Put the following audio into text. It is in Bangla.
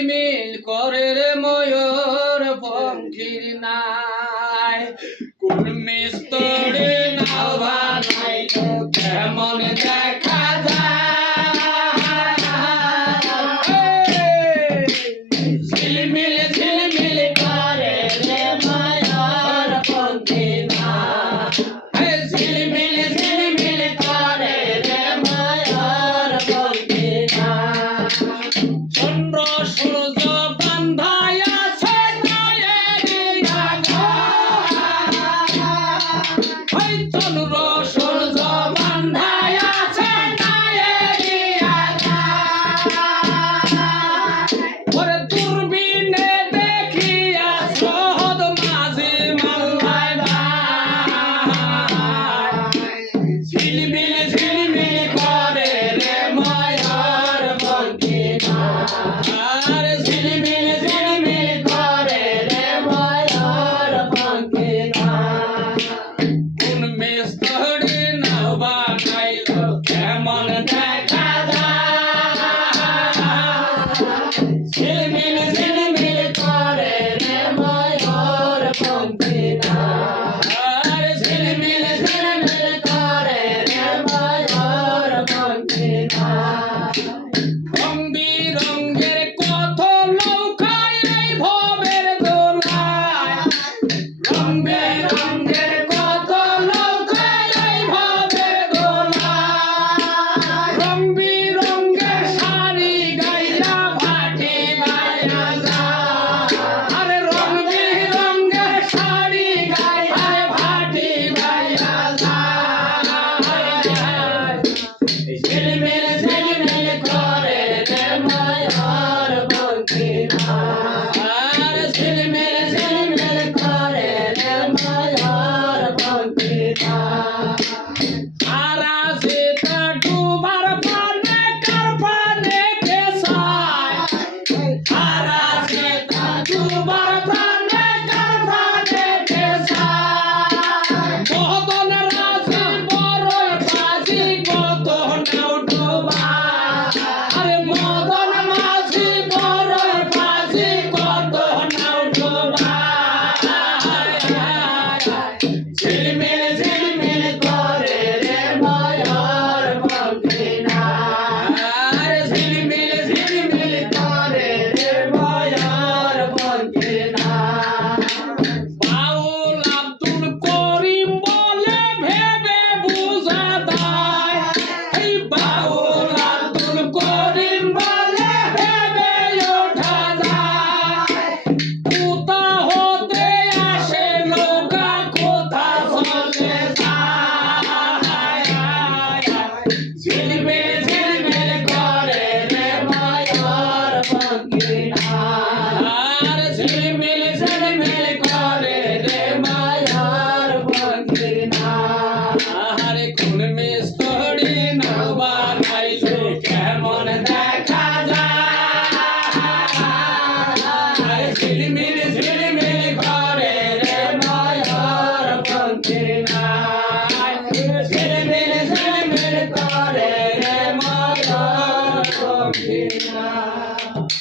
ঝিলমিল করে রে ময়ূর পঙ্খির নাই কোন মিস্তরে নাও বানাইলো কেমন দেখা যায় ঝিলমিল ঝিলমিল করে রে ময়ূর পঙ্খির নাই ঝিলমিল ঝিলমিল করে রে ময়ূর পঙ্খির নাই চন্দ্র সূর্য বান্ধায় আছে নায়ের আকাশ ওই চন্দ্র সূর্য বান্ধায় আছে নায়ের আকাশ ওরে দূরবীনে দেখিয়া সহদ মাঝি মাল্লায় ভাই ঝিলমিল ঝিলমিল করে রে ময়ূর পঙ্খির আরে ঝিলমিল ঝিলমিল করে রে ময়ূর পঙ্খির কোন মিস্তরি নাও বানাইলো কেমন দেখা যায় ঝিলমিল ঝিলমিল করে রে ময়ূর পঙ্খির আরে ঝিলমিল ঝিলমিল করে রে ময়ূর পঙ্খির রং বিরঙের কত নৌকায় এই ভবের দোলায় রং বিরঙের কত নৌকায় এই ভবের দোলায় রং বিরঙের শাড়ি গাইয়া ভাটি বাইয়া যায় আরে রং বিরঙের শাড়ি গাইয়া ভাটি বাইয়া যায় ঝিলমিল ঝিলমিল করে রে ময়ূর পঙ্খির আরে ঝিলমিল ঝিলমিল করে রে ময়ূর পঙ্খির সারা যেটা ডুবার পানে কার পানে কে চায় সারা যেটা ডুবার পানে কার পানে কে চায় মদন রাজি বড় বাজি কত নাও ডুবা আরে মদন মাঝি বড় বাজি কত নাও ডুবা ঝিলমিল ঝিলমিল করে রে ময়ূর পঙ্খির আরে ঝিলমিল ঝিলমিল করে রে ময়ূর পঙ্খির বাউল আব্দুল করিম বলে ভেবে বুঝা দায় এই বাউল আব্দুল করিম বলে ভেবে ওঠা যায় কোথা হতে আসে নৌকা কোথা চলে যায় ঝিলমিল ঝিলমিল করে রে ময়ূর পঙ্খির আর ঝিলমিল